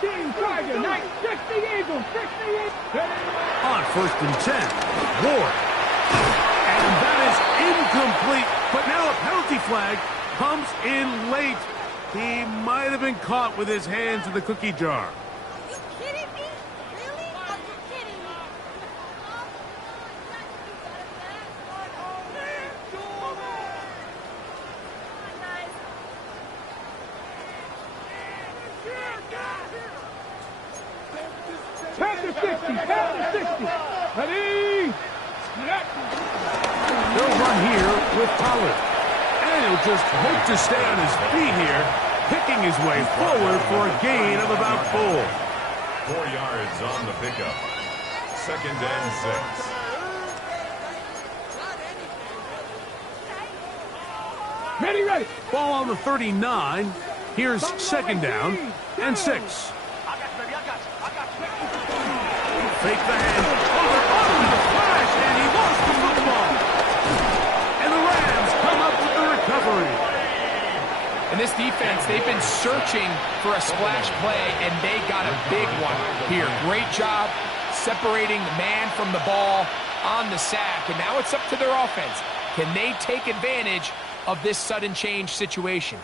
Team Tiger, 60 Eagles, 60 Eagles. On 1st and 10, Ward. And that is incomplete. But now a penalty flag comes in late. He might have been caught with his hands in the cookie jar. Are you kidding me? Really? Are you kidding me? Pass to 60, pass to 60. Ready? They'll run here with Pollard. And he'll just hope to stay on his feet here, picking his way forward for a gain of about 4. 4 yards on the pickup. 2nd and 6. Ready, ready. Ball on the 39. Here's 2nd down and 6. Fake the hand. Over the flash, and he lost the football. And the Rams come up with the recovery. And this defense, they've been searching for a splash play, and they got a big one here. Great job separating the man from the ball on the sack. And now it's up to their offense. Can they take advantage of this sudden change situation?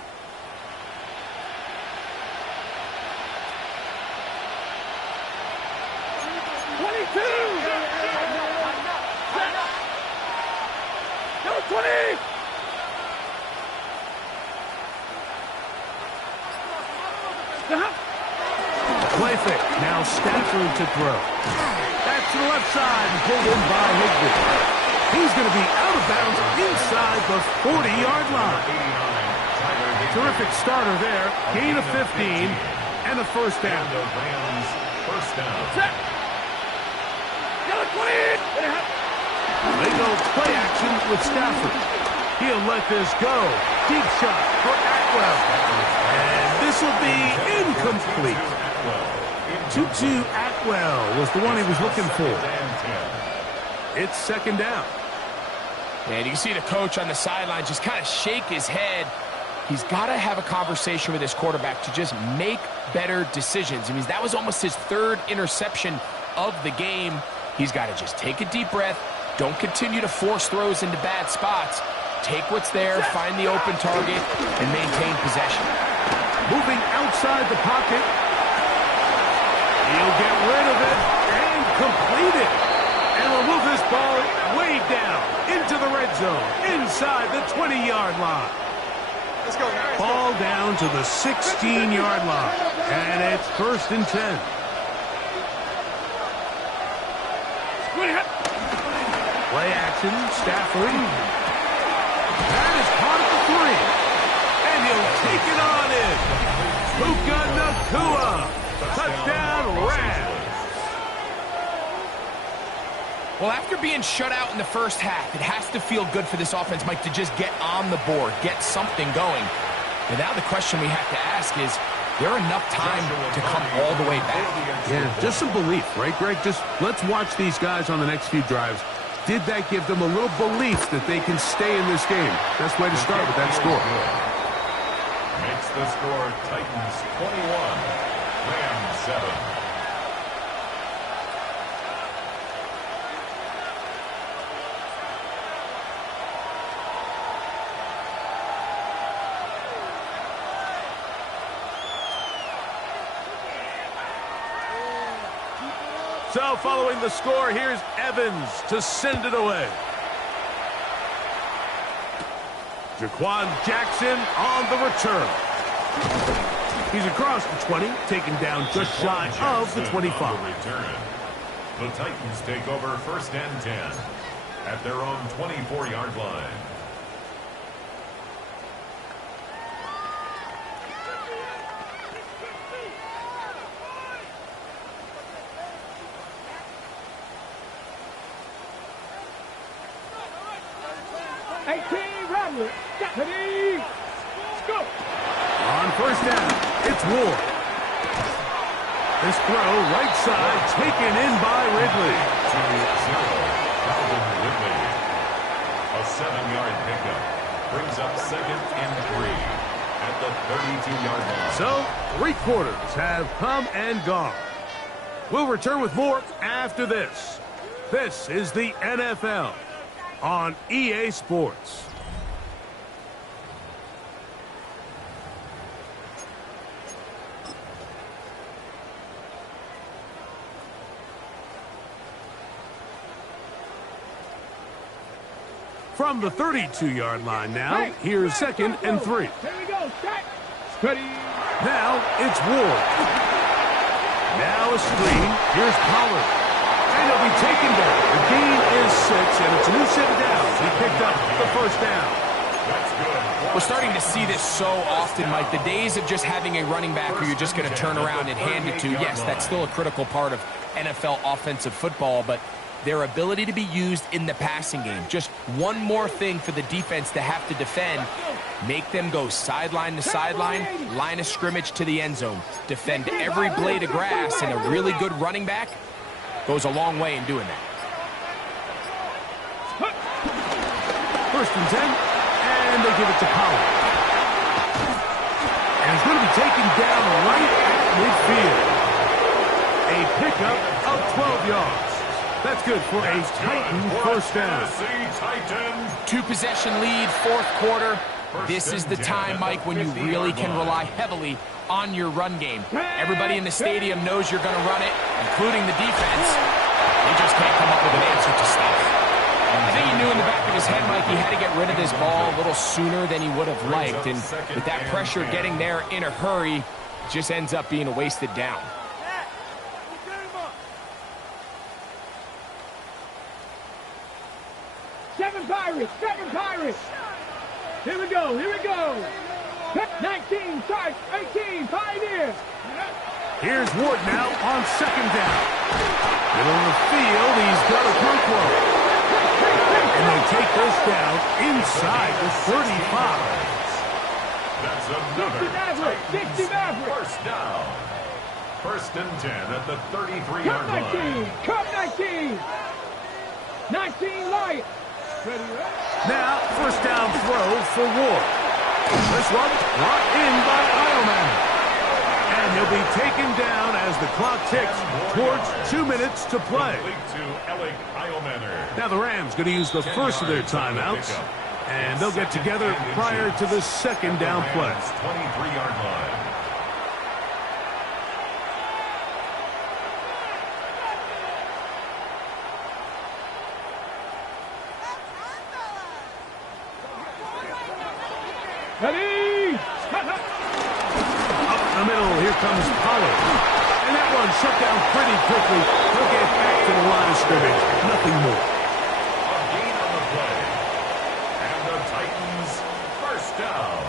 Play fake. Now Stafford to throw. Back to the left side and pulled in by Higbee. He's going to be out of bounds inside the 40-yard line. Terrific starter there. Gain of 15 and a 1st down. The Rams' 1st down. They go play action with Stafford. He'll let this go. Deep shot for Atwell. And this will be incomplete. Tutu Atwell was the one he was looking for. It's 2nd down. And you can see the coach on the sideline just kind of shake his head. He's got to have a conversation with his quarterback to just make better decisions. I mean, that was almost his 3rd interception of the game. He's got to just take a deep breath. Don't continue to force throws into bad spots. Take what's there, find the open target, and maintain possession. Moving outside the pocket. He'll get rid of it and complete it. And will move this ball way down into the red zone, inside the 20-yard line. Let's go, man. Ball down to the 16-yard line. And it's 1st and 10. Play action, Stafford. That is caught at the 3. And he'll take it on in. Puka Nacua. Touchdown, Rams. Well, after being shut out in the first half, it has to feel good for this offense, Mike, to just get on the board, get something going. And now the question we have to ask is there enough time to come all the way back? Yeah, just some belief, right, Greg? Just let's watch these guys on the next few drives. Did that give them a little belief that they can stay in this game? Best way to start with that score. Makes the score Titans 21, Rams 7. So following the score, here's Evans to send it away. Jaquan Jackson on the return. He's across the 20, taken down just shy of the 25. The Titans take over 1st and 10 at their own 24-yard line. On 1st down, it's Ward. This throw, right side, taken in by Ridley. 2-0, Calvin Ridley. A 7-yard pickup brings up 2nd and 3. at the 32-yard line. So, 3 quarters have come and gone. We'll return with more after this. This is the NFL on EA Sports. From the 32-yard line now, here's 2nd and 3. Here we go. Set. Steady. Now it's Ward. Now a screen. Here's Pollard. And he'll be taken down. The gain is 6, and it's a new set of downs. He picked up the first down. That's good. We're starting to see this so often, Mike. The days of just having a running back who you're just going to turn around and hand it to, yes, that's still a critical part of NFL offensive football, but their ability to be used in the passing game. Just one more thing for the defense to have to defend. Make them go sideline to sideline, line of scrimmage to the end zone. Defend every blade of grass, and a really good running back goes a long way in doing that. 1st and 10, and they give it to Pollard. And it's going to be taken down right at midfield. A pickup of 12 yards. That's good for a Titan first down. 2-possession lead, 4th quarter. This is the time, Mike, when you really can rely heavily on your run game. Everybody in the stadium knows you're going to run it, including the defense. They just can't come up with an answer to stop it. I think he knew in the back of his head, Mike, he had to get rid of this ball a little sooner than he would have liked. And with that pressure getting there in a hurry, it just ends up being a wasted down. Seven Pirates. Here we go. 19, strike, 18, Pioneers. Here's Ward now on 2nd down. Middle of the field, he's got a control. And they take this down inside the 35. That's another 60 Maverick. first down. 1st and 10 at the 33-yard line. Cup 19. 19 Lions. Now, 1st down throw for Ward. This one brought in by Eilman. And he'll be taken down as the clock ticks towards 2 minutes to play. Now the Rams going to use the first of their timeouts, and they'll get together prior to the 2nd down play. 23-yard line. Ready. Up the middle, here comes Pollard. And that one shut down pretty quickly. He'll get back to the line of scrimmage. Nothing more. A gain on the play. And the Titans first down.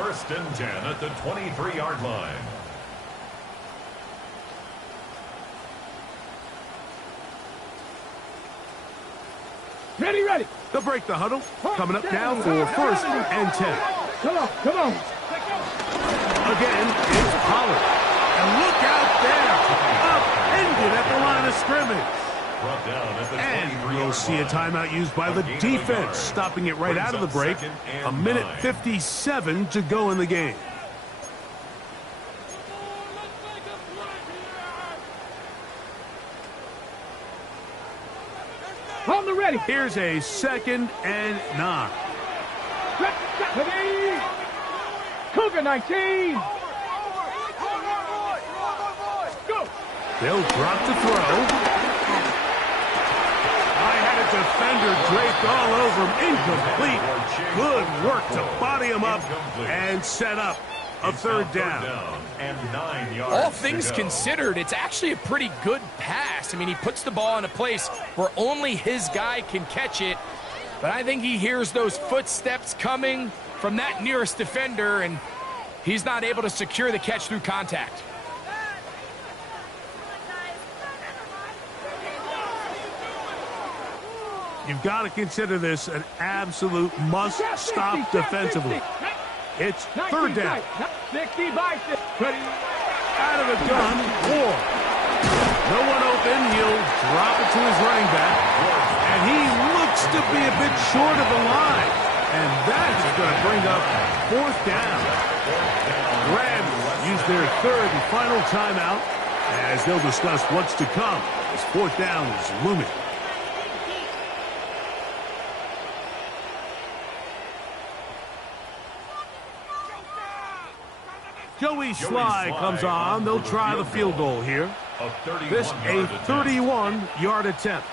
1st and 10 at the 23-yard line. Ready. They'll break the huddle. Coming up now for 1st and 10. Come on. Again, it's Pollard. And look out there. Upended at the line of scrimmage. Brought down at the 23-yard line. And we'll see a timeout used by the defense, stopping it right out of the break. 1:57 to go in the game. On the ready. Here's a 2nd and 9. Ready. Cougar 19. Go. They'll drop to throw. I had a defender draped all over him. Incomplete. Good work to body him up and set up a 3rd down. And 9 yards. All things considered, it's actually a pretty good pass. I mean, he puts the ball in a place where only his guy can catch it. But I think he hears those footsteps coming from that nearest defender, and he's not able to secure the catch through contact. You've got to consider this an absolute must-stop defensively. It's 3rd down. 60 by 6. Ready. Out of the gun, Ward. No one open. He'll drop it to his running back. And he looks to be a bit short of the line. And that's going to bring up fourth down. Rams use their third and final timeout as they'll discuss what's to come as fourth down is looming. Joey Sly comes on. They'll try the field goal here. This a 31-yard attempt.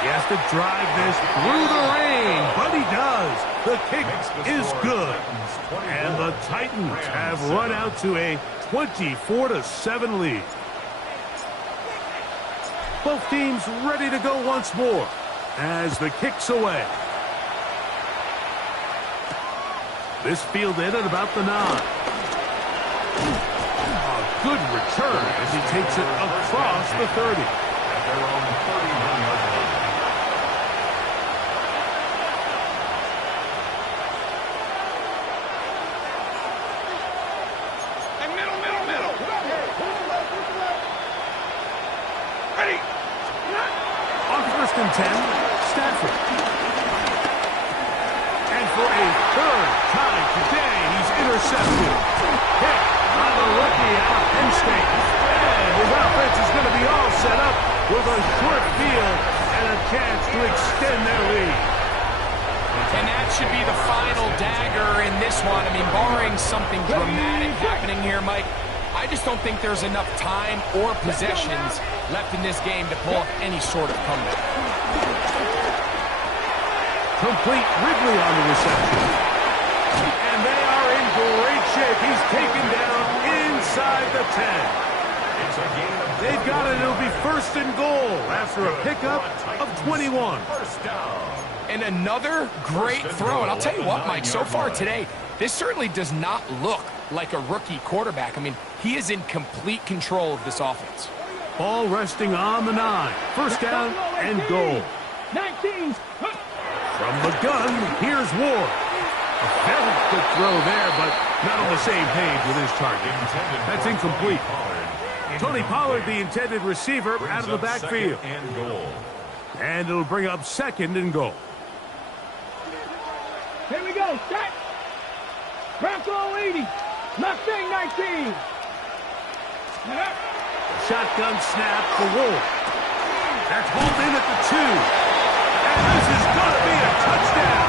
He has to drive this through the rain, but he does. The kick is good. And the Titans have run out to a 24-7 lead. Both teams ready to go once more as the kick's away. This fielded at about the 9. A good return as he takes it across the 30. At their own 31-yard line. Middle. Ready. On first and 10, Stafford. And for a third time today, he's intercepted. Hit by the rookie out of Penn State. And his offense is going to be all set up with a short field and a chance to extend their lead. And that should be the final dagger in this one. I mean, barring something dramatic happening here, Mike, I just don't think there's enough time or possessions left in this game to pull off any sort of comeback. Complete Ridley on the reception. And they are in great shape. He's taken down inside the 10. They've got it. It'll be first and goal after a pickup of 21. First down. And another great throw. And I'll tell you what, Mike, so far today, this certainly does not look like a rookie quarterback. I mean, he is in complete control of this offense. Ball resting on the 9. First down and goal. 19. From the gun, here's Ward. A very good throw there, but not on the same page with his target. That's incomplete. Tony Pollard, the intended receiver, out of the backfield. And it'll bring up second and goal. Here we go. Set. Bronco 80. Mustang 19. Shotgun snap for Ward. That's hauled in at the 2. And this is going to be a touchdown.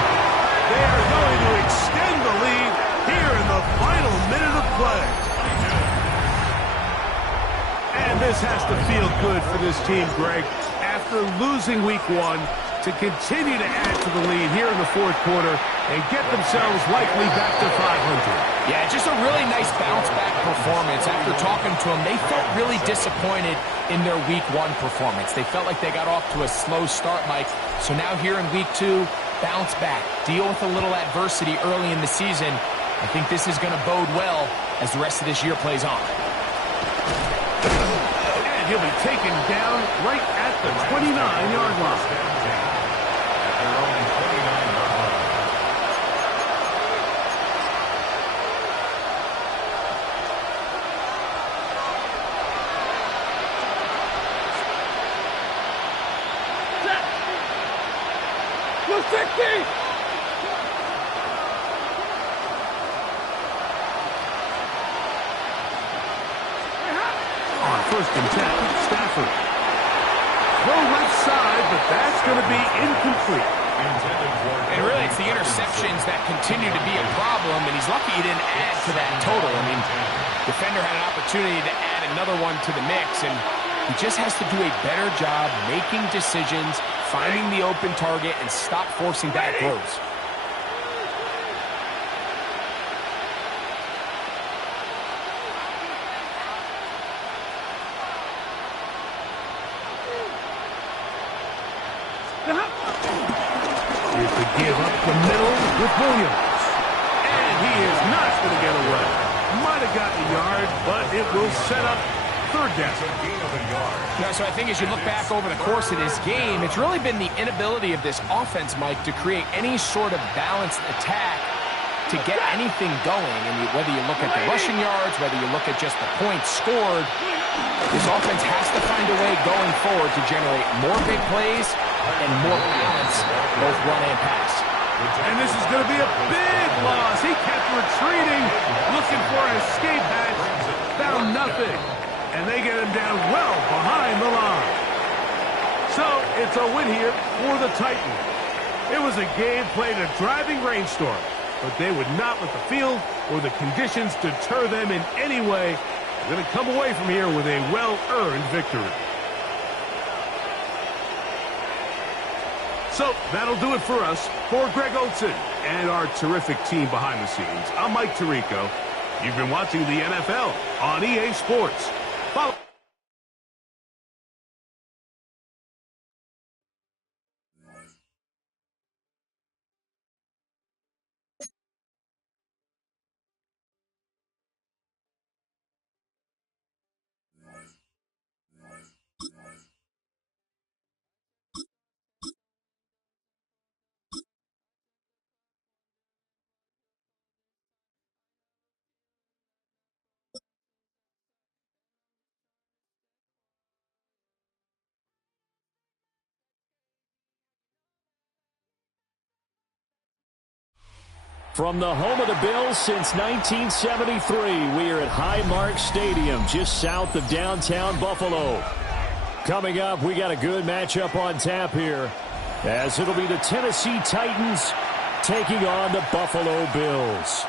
They are going to extend the lead here in the final minute of play. And this has to feel good for this team, Greg. After losing week 1, to continue to add to the lead here in the fourth quarter and get themselves likely back to 500. Yeah, just a really nice bounce-back performance. After talking to them, they felt really disappointed in their week 1 performance. They felt like they got off to a slow start, Mike. So now here in week 2, bounce back, deal with a little adversity early in the season. I think this is going to bode well as the rest of this year plays on. And he'll be taken down right at the 29-yard line. On first and 10, Stafford. Throw left side, but that's going to be incomplete. And really, it's the interceptions that continue to be a problem, and he's lucky he didn't add to that total. I mean, defender had an opportunity to add another one to the mix, and he just has to do a better job making decisions, finding the open target, and stop forcing bad throws. Here's the give up the middle with Williams. And he is not going to get away. Might have gotten a yard, but it will set up third down. Yeah, so I think as you look back over the course of this game, it's really been the inability of this offense, Mike, to create any sort of balanced attack to get anything going. And whether you look at the rushing yards, whether you look at just the points scored, this offense has to find a way going forward to generate more big plays and more balance, both run and pass. And this is going to be a big loss. He kept retreating, looking for an escape hatch. Found nothing. And they get him down well behind the line. So it's a win here for the Titans. It was a game played in a driving rainstorm, but they would not let the field or the conditions deter them in any way. They're going to come away from here with a well-earned victory. So that'll do it for us. For Greg Olson and our terrific team behind the scenes, I'm Mike Tirico. You've been watching the NFL on EA Sports. Follow From the home of the Bills since 1973, we are at Highmark Stadium, just south of downtown Buffalo. Coming up, we got a good matchup on tap here, as it'll be the Tennessee Titans taking on the Buffalo Bills.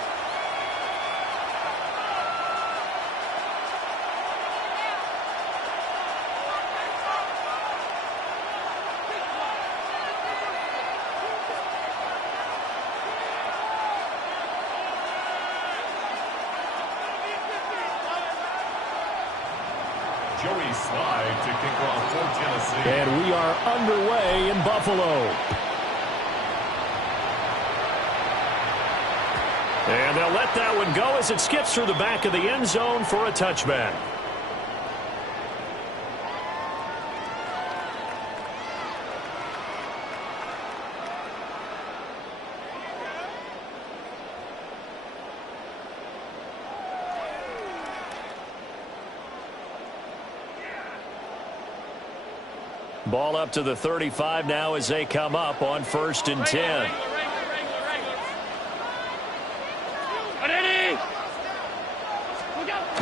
Joey Slye to kick off for Tennessee. And we are underway in Buffalo. And they'll let that one go as it skips through the back of the end zone for a touchback. Ball up to the 35 now as they come up on 1st and 10.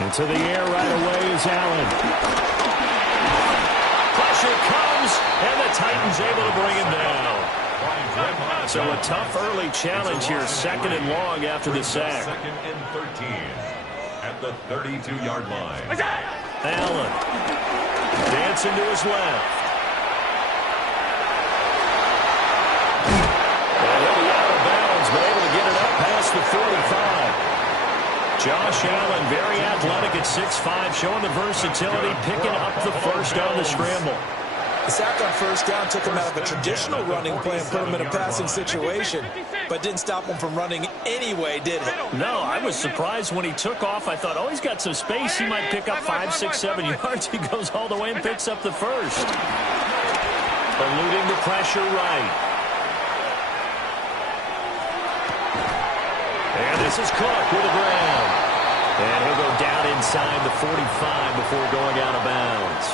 Into the air right away is Allen. Pressure comes, and the Titans able to bring him down. So a tough early challenge here, 2nd and long after the sack. 2nd and 13 at the 32-yard line. Allen dancing to his left. But able to get it up past the 45. Josh Allen, very athletic at 6'5", showing the versatility, picking up the first on the scramble. The sack on 1st down took him out of a traditional running play and put him in a passing situation, but didn't stop him from running anyway, did it? No, I was surprised when he took off. I thought, oh, he's got some space. He might pick up 5, 6, 7 yards. He goes all the way and picks up the first. Eluding the pressure right. And this is Cook with a grab. And he'll go down inside the 45 before going out of bounds.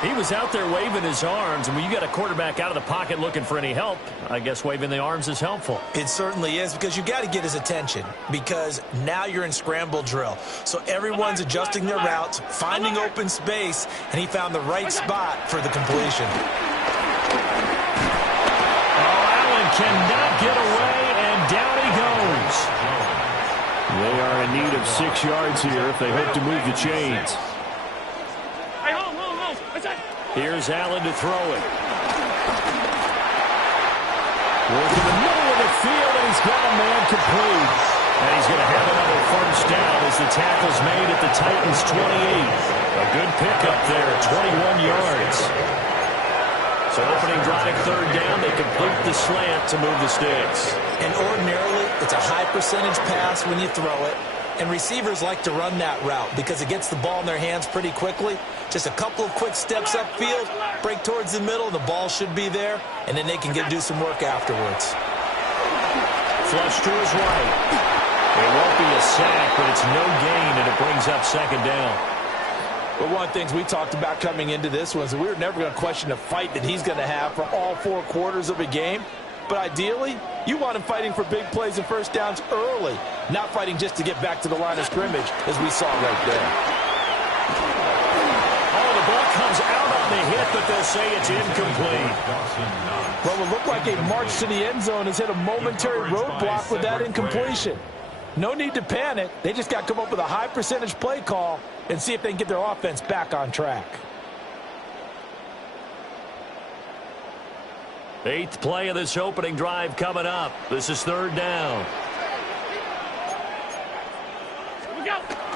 He was out there waving his arms, and when you got a quarterback out of the pocket looking for any help, I guess waving the arms is helpful. It certainly is, because you got to get his attention, because now you're in scramble drill. So everyone's adjusting their routes, finding open space, and he found the right spot for the completion. Oh, Allen cannot get away. Down he goes. They are in need of 6 yards here if they hope to move the chains. Here's Allen to throw it. Working the middle of the field, and he's got a man complete. And he's going to have another first down as the tackle's made at the Titans' 28. A good pickup there, 21 yards. So opening drive, 3rd down, they complete the slant to move the sticks. And ordinarily, it's a high percentage pass when you throw it. And receivers like to run that route because it gets the ball in their hands pretty quickly. Just a couple of quick steps upfield, break towards the middle, the ball should be there, and then they can do some work afterwards. Flush to his right. It won't be a sack, but it's no gain, and it brings up 2nd down. But one of the things we talked about coming into this was we were never going to question the fight that he's going to have for all 4 quarters of a game. But ideally, you want him fighting for big plays and first downs early, not fighting just to get back to the line of scrimmage, as we saw right there. Oh, the ball comes out on the hit, but they'll say it's incomplete. Well, it looked like a march to the end zone has hit a momentary roadblock with that incompletion. No need to panic. They just got to come up with a high percentage play call and see if they can get their offense back on track. 8th play of this opening drive coming up. This is 3rd down.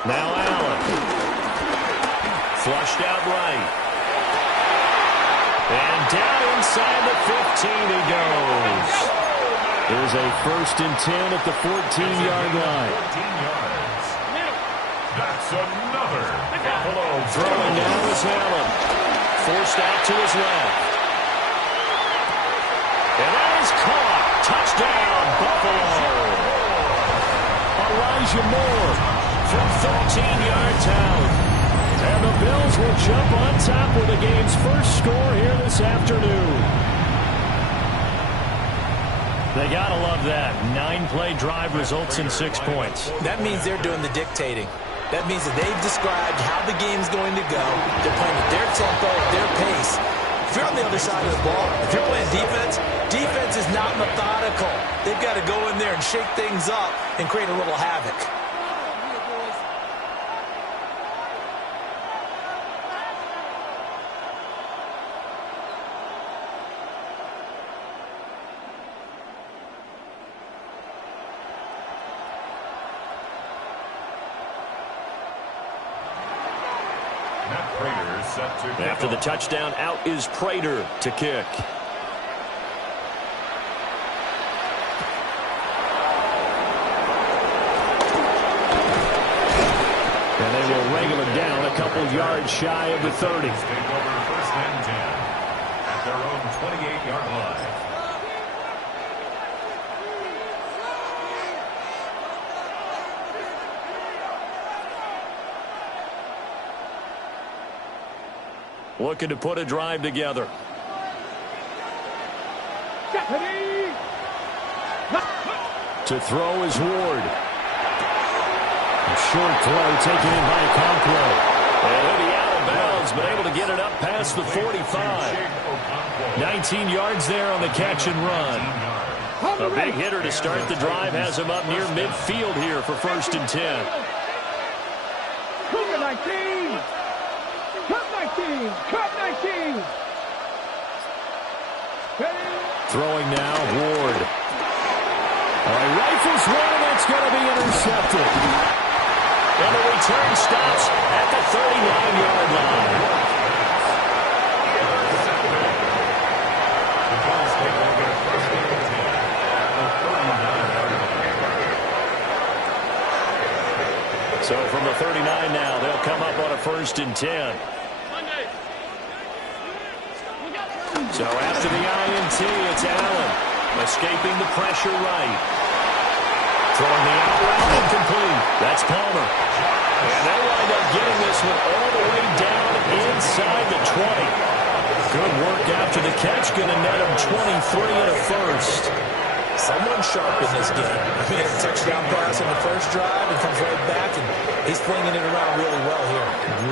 Now Allen. Flushed out right. And down inside the 15 he goes. There's a 1st and 10 at the 14-yard line. 14 yards. That's another Buffalo. Throwing now is Allen. Forced out to his left. And that is caught. Touchdown, Buffalo. Elijah Moore from 13 yards out. And the Bills will jump on top with the game's first score here this afternoon. They got to love that. 9-play drive results in 6 points. That means they're doing the dictating. That means that they've described how the game's going to go. They're playing at their tempo, at their pace. If you're on the other side of the ball, if you're playing defense, defense is not methodical. They've got to go in there and shake things up and create a little havoc. After the touchdown, out is Prater to kick. And they will wrangle it down a couple yards shy of the 30. Take over 1st and 10 at their own 28-yard line. Looking to put a drive together. To throw is Ward. A short throw taken in by Okonkwo. And he'll be out of bounds, but able to get it up past the 45. 19 yards there on the catch and run. A big hitter to start the drive has him up near midfield here for 1st and 10. Cougar 19! Cut 19! Cut 19! Throwing now, Ward. Rifles one, that's going to be intercepted. And the return stops at the 39-yard line. So from the 39 now, they'll come up on a 1st and 10. So after the INT, it's Allen. Escaping the pressure right. Throwing the out route incomplete. That's Palmer. And they wind up getting this one all the way down inside the 20. Good work after the catch. Going to net him 23 and a 1st. Someone sharp in this game. He had a touchdown pass in the first drive and comes right back, and he's flinging it around really well here.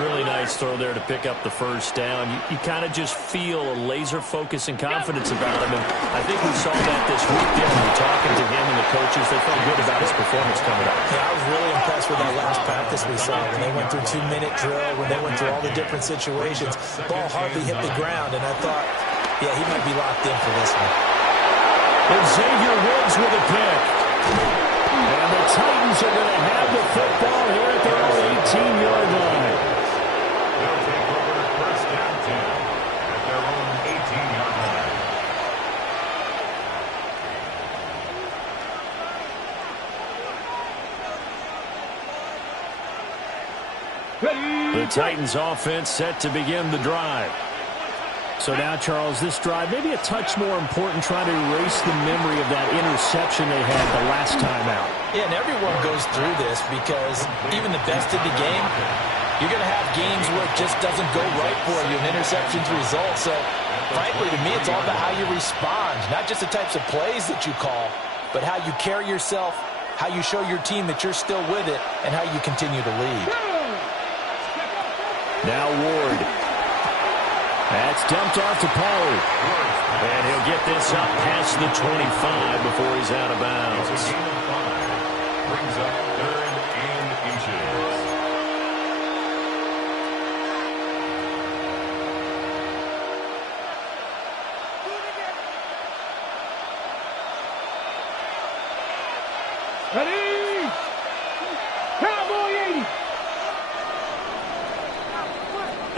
Really nice throw there to pick up the 1st down. You kind of just feel a laser focus and confidence about him, and I think we saw that this weekend. Talking to him and the coaches, they felt good about his performance coming up. Yeah, I was really impressed with that last practice we saw when they went through 2-minute drill, when they went through all the different situations. Ball hardly hit the ground, and I thought, yeah, he might be locked in for this one. And Xavier Woods with a pick. And the Titans are going to have the football here at their own 18-yard line. They'll take over 1st and 10 at their own 18-yard line. The Titans offense set to begin the drive. So now, Charles, this drive maybe a touch more important, trying to erase the memory of that interception they had the last time out. Yeah, and everyone goes through this because even the best in the game, You're going to have games where it just doesn't go right for you, and interceptions result. So, frankly, to me, it's all about how you respond, not just the types of plays that you call, but how you carry yourself, how you show your team that you're still with it, and how you continue to lead. Now Ward. That's dumped off to Pollard. And he'll get this up past the 25 before he's out of bounds. Brings up 3rd and inches. Ready? Cowboy 80.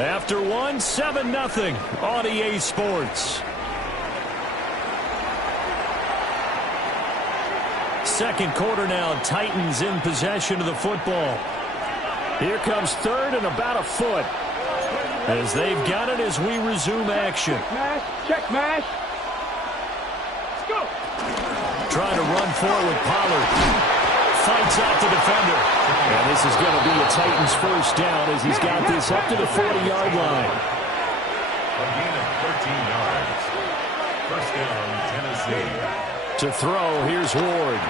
After one, 7-0 on EA Sports. Second quarter now, Titans in possession of the football. Here comes 3rd and about a foot as they've got it as we resume action. Check mash. Let's go. Trying to run forward, Pollard. Fights out the defender. And this is going to be a Titans first down as he's got this up to the 40-yard line. A gain of 13 yards. First down, Tennessee. To throw, here's Ward.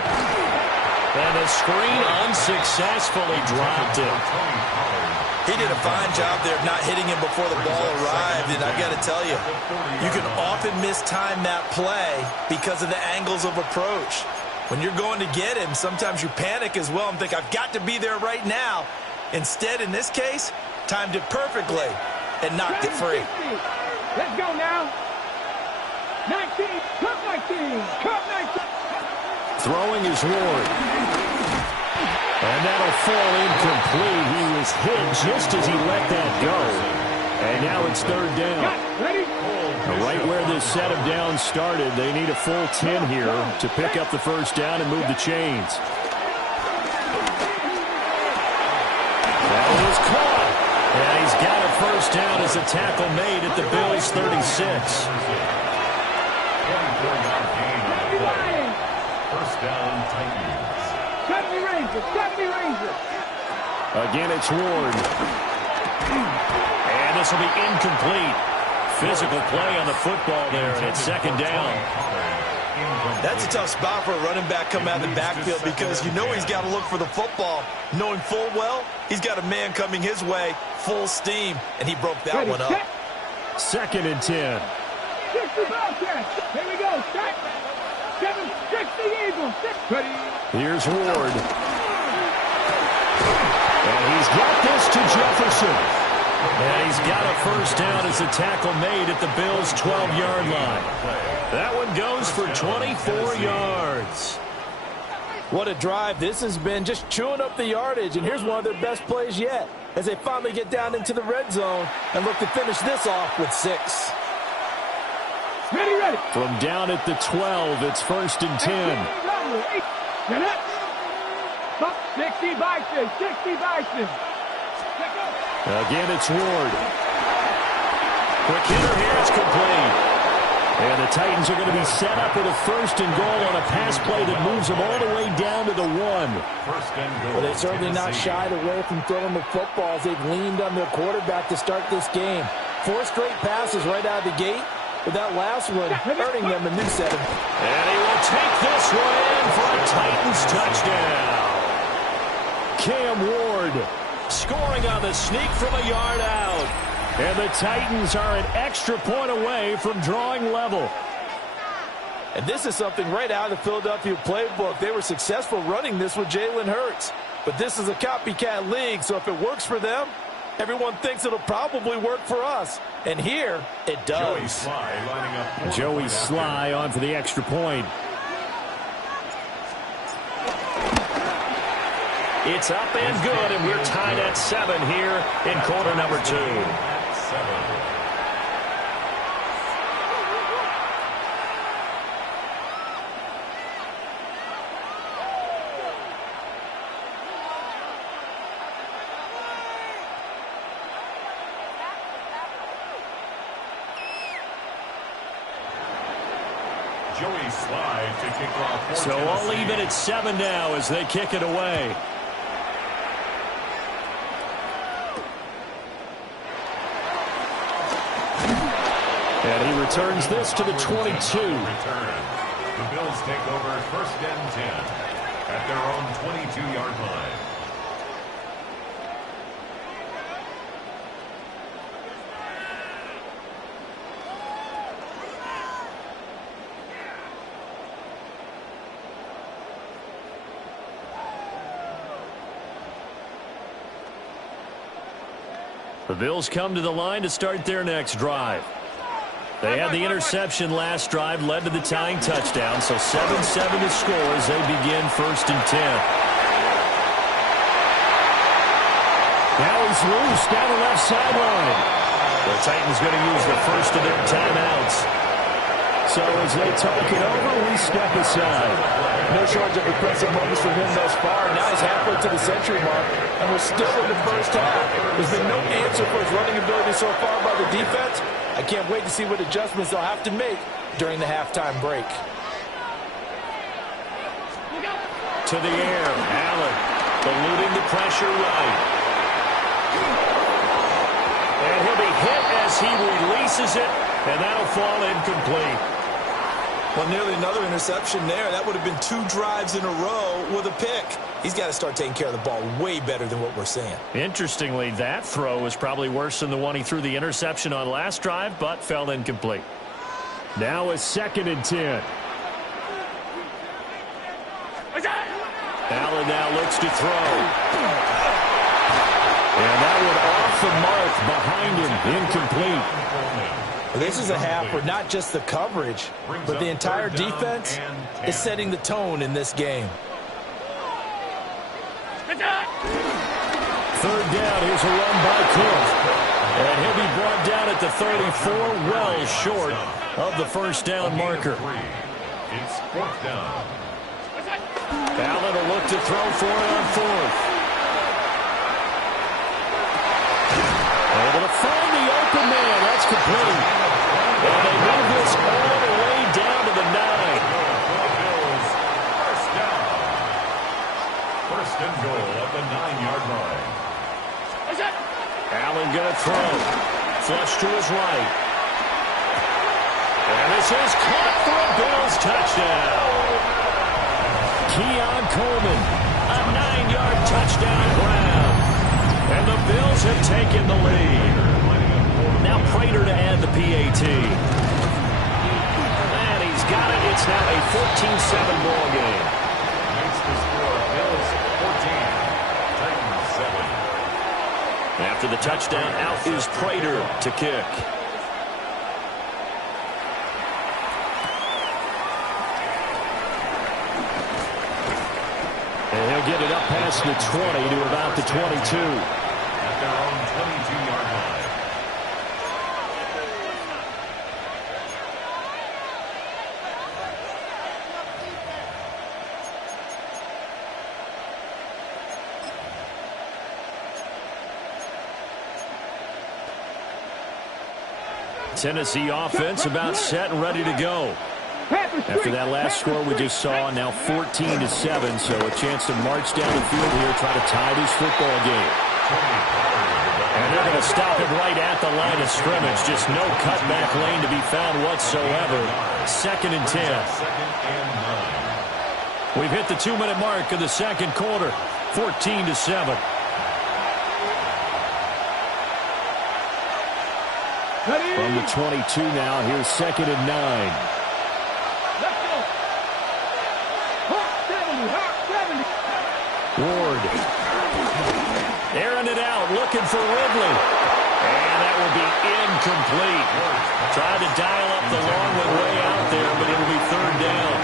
And the screen unsuccessfully dropped it. He did a fine job there of not hitting him before the ball arrived, and I've got to tell you, you can often mistime that play because of the angles of approach. When you're going to get him, sometimes you panic as well and think, I've got to be there right now. Instead, in this case, timed it perfectly and knocked it free. Let's go now. 19, cut 19, cut 19. Throwing is Ward. And that'll fall incomplete. He was hit just as he let that go. And now it's 3rd down. Ready? Right where this set of downs started, they need a full 10 here to pick up the first down and move the chains. That was caught. And he's got a first down as a tackle made at the Bills' 36. 24-yard gain on the play. First down, Titans. 70 Rangers, 70 Rangers. Again, it's Ward. And this will be incomplete. Physical play on the football there, and it's 2nd down. That's a tough spot for a running back coming out of the backfield because you know he's got to look for the football, knowing full well he's got a man coming his way, full steam, and he broke that one up. 2nd and 10. 60 Bobcats. Here we go. Set. 760 Eagles. Ready? Here's Ward. And he's got this to Jefferson. And he's got a first down as a tackle made at the Bills' 12-yard line. That one goes for 24 yards. What a drive this has been, just chewing up the yardage. And here's one of their best plays yet as they finally get down into the red zone and look to finish this off with 6. Ready, ready. From down at the 12, it's 1st and 10. 60 Bison, 60 Bison. Again, it's Ward. Quick hitter here, it's complete. And the Titans are going to be set up with a 1st and goal on a pass play that moves them all the way down to the 1. First and goal. Well, they've certainly not shied away from throwing the footballs. They've leaned on their quarterback to start this game. 4 straight passes right out of the gate, with that last one earning them a new set of... And he will take this one in for a Titans touchdown. Cam Ward scoring on the sneak from a yard out. And the Titans are an extra point away from drawing level. And this is something right out of the Philadelphia playbook. They were successful running this with Jalen Hurts. But this is a copycat league, so if it works for them, everyone thinks it'll probably work for us. And here, it does. Joey Sly lining up. Joey Sly on for the extra point. It's up and good, and we're tied at 7 here in quarter number 2. 7. Joey Sly to kick off. So I'll leave it at 7 now as they kick it away. And he returns this to the 22. The Bills take over 1st and 10 at their own 22-yard line. The Bills come to the line to start their next drive. They had the interception last drive, led to the tying touchdown, so 7-7 to score as they begin 1st and 10. Now he's loose down the left sideline. The Titans going to use the first of their timeouts. So as they talk it over, we step aside. No shortage of impressive moments from him thus far. Now he's halfway to the century mark, and we're still in the first half. There's been no answer for his running ability so far by the defense. I can't wait to see what adjustments they'll have to make during the halftime break. To the air, Allen eluding the pressure right. And he'll be hit as he releases it, and that'll fall incomplete. Well, nearly another interception there. That would have been 2 drives in a row with a pick. He's got to start taking care of the ball way better than what we're seeing. Interestingly, that throw was probably worse than the one he threw the interception on last drive, but fell incomplete. Now a 2nd and 10. Allen now looks to throw. And that one off the mark behind him, incomplete. This is a half where not just the coverage, but the entire defense is setting the tone in this game. 3rd down, here's a run by Cook. And he'll be brought down at the 34, well short of the 1st down marker. It's 4th down. Allen will look to throw for it on 4th. Able to find the open man. That's complete. And they move this all the way down to the 9. Bills, 1st down. 1st and goal at the 9-yard line. Allen going to throw. Flush to his right. And this is caught for a Bills touchdown. Keon Coleman, a 9-yard touchdown grab. And the Bills have taken the lead. Now Prater to add the PAT. And he's got it. It's now a 14-7 ball game. Makes the score. Bills 14, Titans 7. After the touchdown, out is Prater to kick. And he'll get it up past the 20 to about the 22. At their own 22-yard line. Tennessee offense about set and ready to go. After that last score we just saw, now 14-7, so a chance to march down the field here, try to tie this football game. And they're going to stop it right at the line of scrimmage. Just no cutback lane to be found whatsoever. 2nd and 10. We've hit the 2-minute mark of the 2nd quarter. 14-7. From the 22 now, here's 2nd and 9. Ward. Airing it out, looking for Ridley. And that will be incomplete. Tried to dial up the long one way out there, but it'll be 3rd down.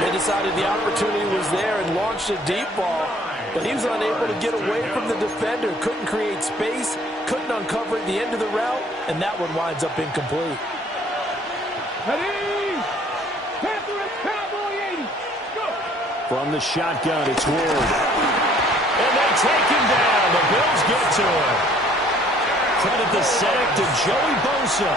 They decided the opportunity was there and launched a deep ball, but he was unable to get away from the defender. Couldn't create space, couldn't uncover at the end of the route, and that one winds up incomplete. From the shotgun, it's Ward. And they take him down. The Bills get to him. Credit the sack to Joey Bosa.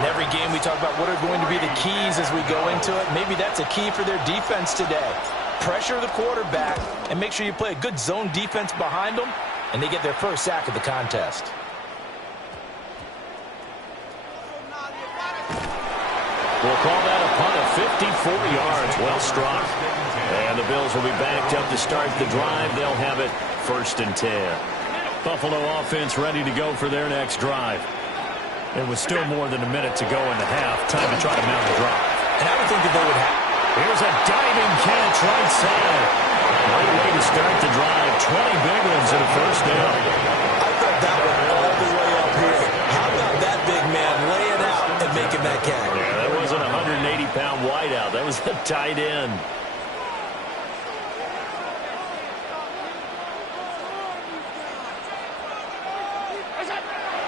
In every game we talk about what are going to be the keys as we go into it. Maybe that's a key for their defense today. Pressure the quarterback and make sure you play a good zone defense behind them, and they get their first sack of the contest. We'll call that a punt of 54 yards. Well struck. And the Bills will be backed up to start the drive. They'll have it 1st and 10. Buffalo offense ready to go for their next drive. It was still more than a minute to go in the half. Time to try to mount a drive. And I would think that they would have. Here's a diving catch right side. Great way to start the drive. 20 big ones and a 1st down. I thought that one all the way up here. How about that big man laying out and making that catch? Yeah, that wasn't a 180-pound wideout. That was a tight end.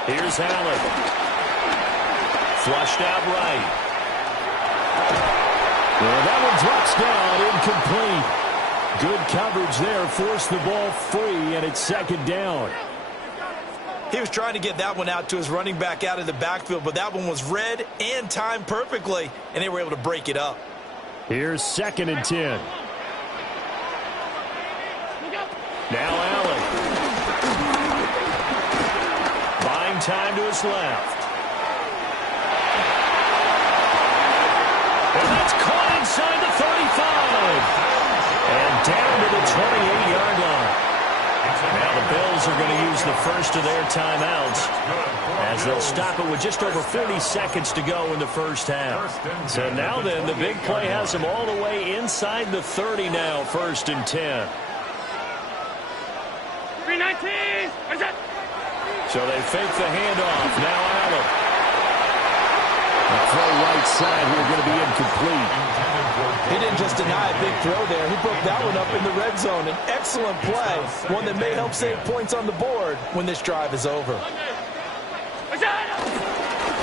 Here's Allen. Flushed out right. Well, that one drops down, incomplete. Good coverage there, forced the ball free, and it's 2nd down. He was trying to get that one out to his running back out of the backfield, but that one was read and timed perfectly, and they were able to break it up. Here's 2nd and 10. Now Allen. Buying time to his left. And that's caught inside the 35. And down to the 28-yard line. Now the Bills are going to use the first of their timeouts as they'll stop it with just over 40 seconds to go in the first half. So now then, the big play has them all the way inside the 30 now, 1st and 10. 319. So they fake the handoff. Now Allen. The throw right side here going to be incomplete. He didn't just deny a big throw there. He broke that one up in the red zone. An excellent play. One that may help save points on the board when this drive is over.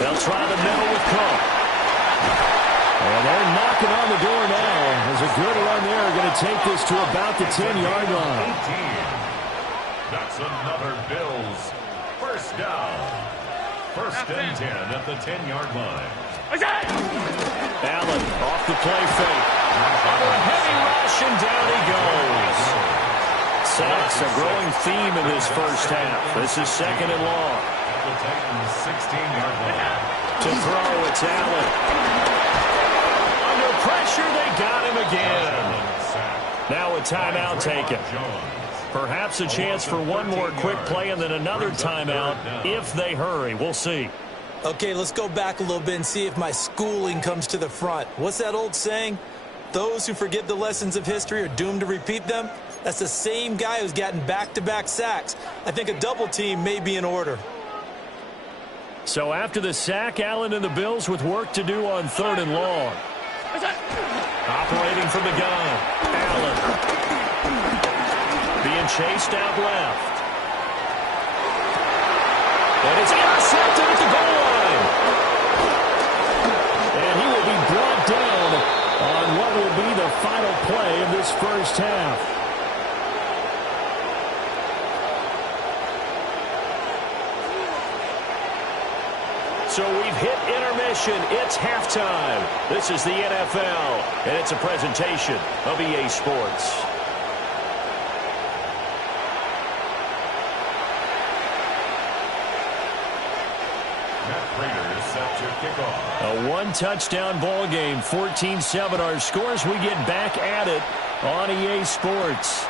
They'll try the middle with Cook. And they're knocking on the door now. There's a good run there. Going to take this to about the 10-yard line. That's another Bills 1st down. 1st and 10 at the 10-yard line. Allen off the play fake. Under a heavy rush, and down he goes. Sacks a growing theme in this first half. This is 2nd and long. The Titans 16-yard line. To throw, it's Allen. Under pressure, they got him again. Now a timeout taken. Perhaps a chance for one more quick play and then another timeout if they hurry. We'll see. Okay, let's go back a little bit and see if my schooling comes to the front. What's that old saying? Those who forget the lessons of history are doomed to repeat them. That's the same guy who's gotten back-to-back sacks. I think a double team may be in order. So after the sack, Allen and the Bills with work to do on 3rd and long. Operating from the gun, Allen. Being chased out left. And it's intercepted at the goal line. And he will be brought down on what will be the final play of this first half. So we've hit intermission. It's halftime. This is the NFL, and it's a presentation of EA Sports. A one-touchdown ball game, 14-7 our scores. We get back at it on EA Sports.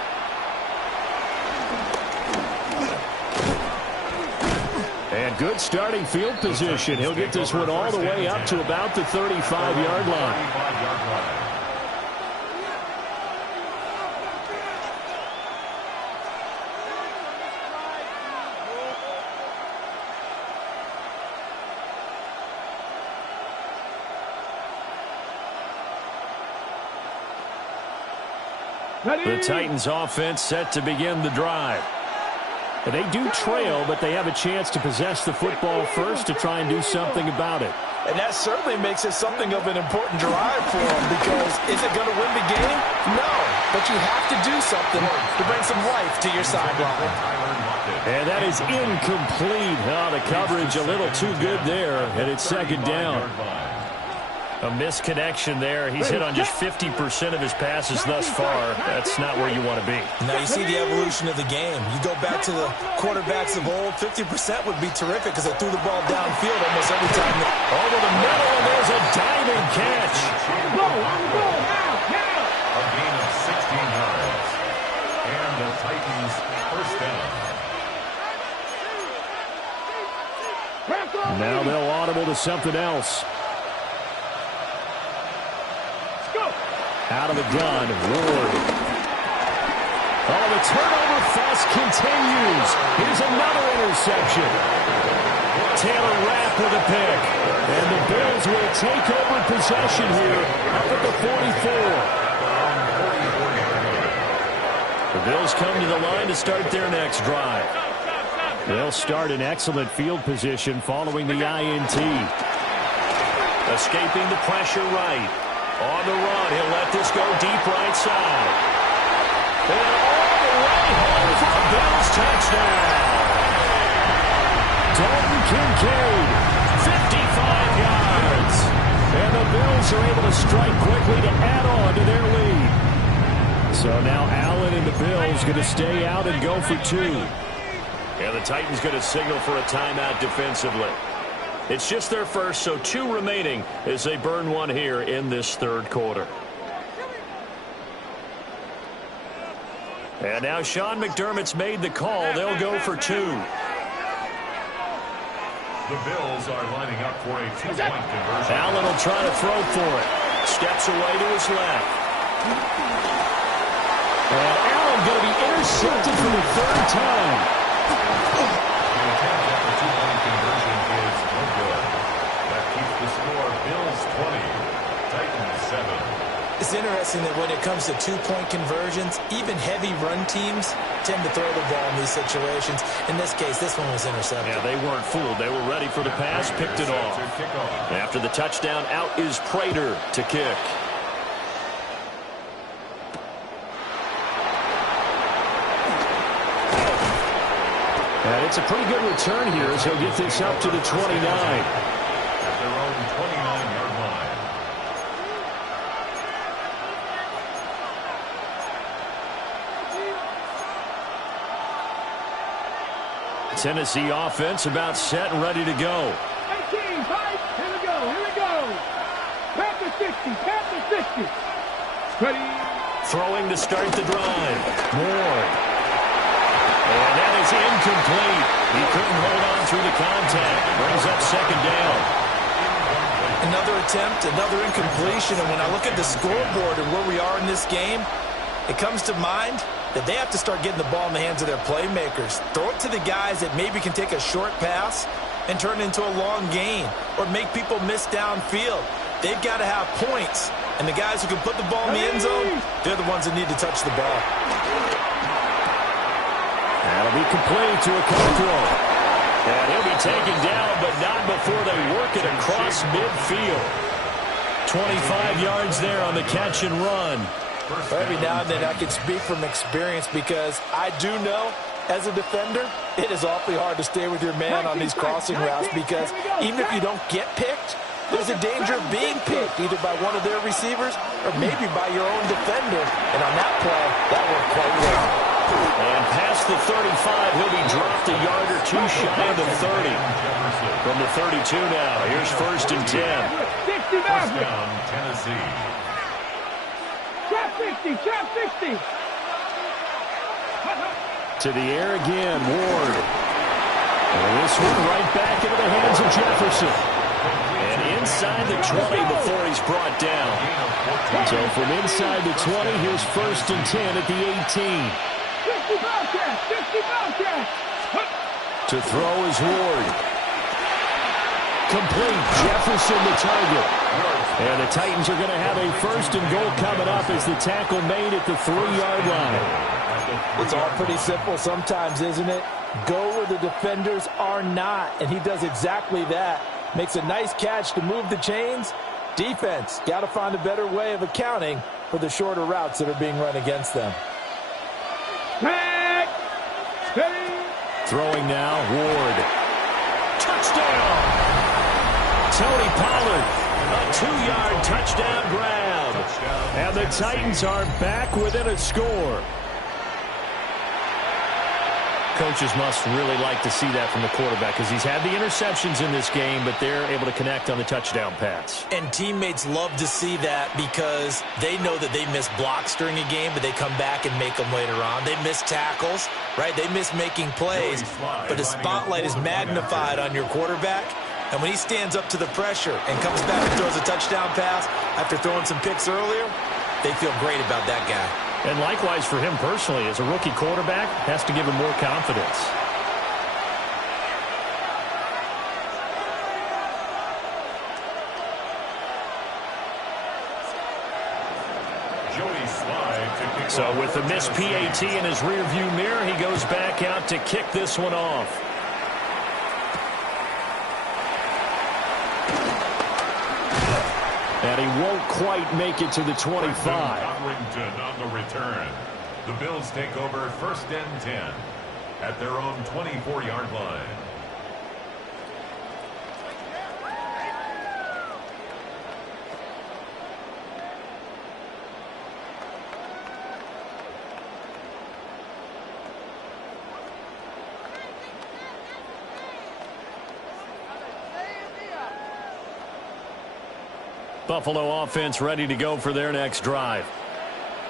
And good starting field position. He'll get this one all the way up to about the 35-yard line. The Titans offense set to begin the drive. They do trail, but they have a chance to possess the football first to try and do something about it. And that certainly makes it something of an important drive for them, because is it going to win the game? No, but you have to do something to bring some life to your sideline. And that is incomplete. Oh, the coverage a little too good there, and it's 2nd down. A misconnection there. He's hit on just 50% of his passes thus far. That's not where you want to be. Now you see the evolution of the game. You go back to the quarterbacks of old, 50% would be terrific because they threw the ball downfield almost every time. Over the middle, and there's a diving catch. Go, now. A gain of 16 yards. And the Titans first down. Now they'll audible to something else. Out of the gun, Ward. Oh, the turnover fest continues. Here's another interception. Taylor Rapp with a pick. And the Bills will take over possession here up at the 44. The Bills come to the line to start their next drive. They'll start in excellent field position following the INT. Escaping the pressure right. On the run, he'll let this go deep right side. And all the way home for a Bills touchdown. Dalton Kincaid, 55 yards. And the Bills are able to strike quickly to add on to their lead. So now Allen and the Bills going to stay out and go for two. And the Titans going to signal for a timeout defensively. It's just their first, so two remaining as they burn one here in this third quarter. And now Sean McDermott's made the call. They'll go for two. The Bills are lining up for a two-point conversion. Allen will try to throw for it. Steps away to his left. And Allen going to be intercepted for the third time. The attempt at the two-point conversion is no good. That keeps the score Bills 20, Titans 7. It's interesting that when it comes to two-point conversions, even heavy run teams tend to throw the ball in these situations. In this case, this one was intercepted. Yeah, they weren't fooled. They were ready for the pass, picked it off. After the touchdown, out is Prater to kick. And it's a pretty good return here as he'll get this up to the 29. At their own 29-yard line. Tennessee offense about set and ready to go. 18, fight. Here we go. Panther 60, Panther 60. Ready. Throwing to start the drive. Ward. And that is incomplete. He couldn't hold on through the contact. Brings up second down. Another attempt, another incompletion. And when I look at the scoreboard and where we are in this game, it comes to mind that they have to start getting the ball in the hands of their playmakers. Throw it to the guys that maybe can take a short pass and turn it into a long gain or make people miss downfield. They've got to have points. And the guys who can put the ball in the end zone, they're the ones that need to touch the ball. That'll be complete to Okoro. And he'll be taken down, but not before they work it across midfield. 25 yards there on the catch and run. Every now and then I can speak from experience because I do know as a defender it is awfully hard to stay with your man on these crossing routes because even if you don't get picked, there's a danger of being picked either by one of their receivers or maybe by your own defender. And on that play, that worked quite well. And past the 35, he'll be dropped a yard or two shy of the 30. From the 32 now, here's first and 10. First down, Tennessee. Trap 60, trap 60. To the air again, Ward. And this one right back into the hands of Jefferson. And inside the 20 before he's brought down. So from inside the 20, here's first and 10 at the 18. 50 Bobcats. To throw is Ward. Complete. Jefferson the target. And the Titans are going to have a first and goal coming up as the tackle made at the 3-yard line. It's all pretty simple sometimes, isn't it? Go where the defenders are not, and he does exactly that. Makes a nice catch to move the chains. Defense, got to find a better way of accounting for the shorter routes that are being run against them. Back. Steady. Throwing now, Ward. Touchdown! Tony Pollard. A 2-yard touchdown grab. And the Titans are back within a score. Coaches must really like to see that from the quarterback because he's had the interceptions in this game, but they're able to connect on the touchdown pass. And teammates love to see that because they know that they miss blocks during a game, but they come back and make them later on. They miss tackles, right? They miss making plays, but the spotlight is magnified on your quarterback. And when he stands up to the pressure and comes back and throws a touchdown pass after throwing some picks earlier, they feel great about that guy. And likewise for him personally, as a rookie quarterback, has to give him more confidence. Joey Slye to kick So off with the for missed PAT Tennessee. in his rearview mirror, he goes back out to kick this one off. And he won't quite make it to the 25. Covington on the return. The Bills take over 1st and 10 at their own 24-yard line. Buffalo offense ready to go for their next drive.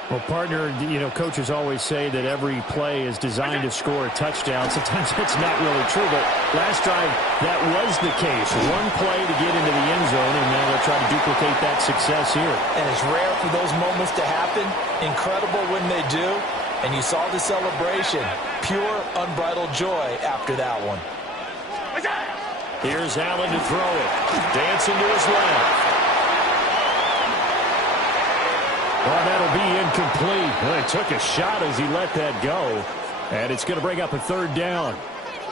Well, partner, you know, coaches always say that every play is designed to score a touchdown. Sometimes it's not really true, but last drive, that was the case. One play to get into the end zone, and now they'll try to duplicate that success here. And it's rare for those moments to happen. Incredible when they do. And you saw the celebration. Pure, unbridled joy after that one. Here's Allen to throw it. Dancing to his left. Well, that'll be incomplete. Well, he took a shot as he let that go. And it's going to bring up a 3rd down.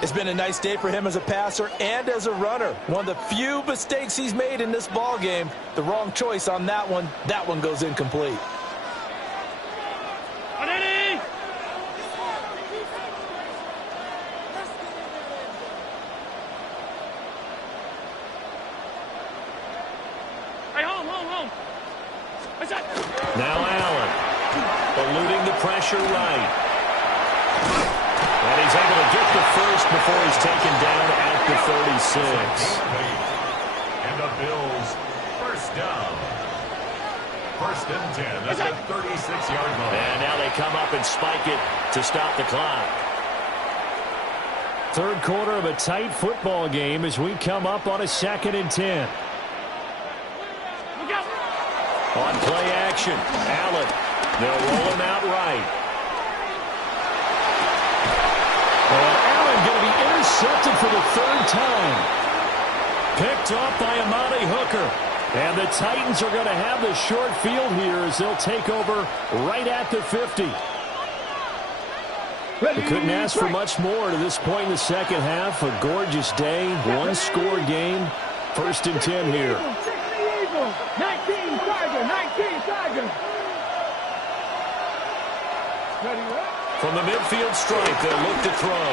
It's been a nice day for him as a passer and as a runner. One of the few mistakes he's made in this ball game. The wrong choice on that one. That one goes incomplete. Now Allen, eluding the pressure right. And he's able to get the first before he's taken down at the 36. And the Bills, 1st down. 1st and 10 at the 36-yard line. And now they come up and spike it to stop the clock. 3rd quarter of a tight football game as we come up on a 2nd and 10. On play action, Allen. They'll roll him out right. And Allen going to be intercepted for the 3rd time. Picked off by Amani Hooker. And the Titans are going to have the short field here as they'll take over right at the 50. They couldn't ask for much more to this point in the second half. A gorgeous day, one-score game. 1st and 10 here. 19 Tiger. From the midfield stripe, they'll look to throw.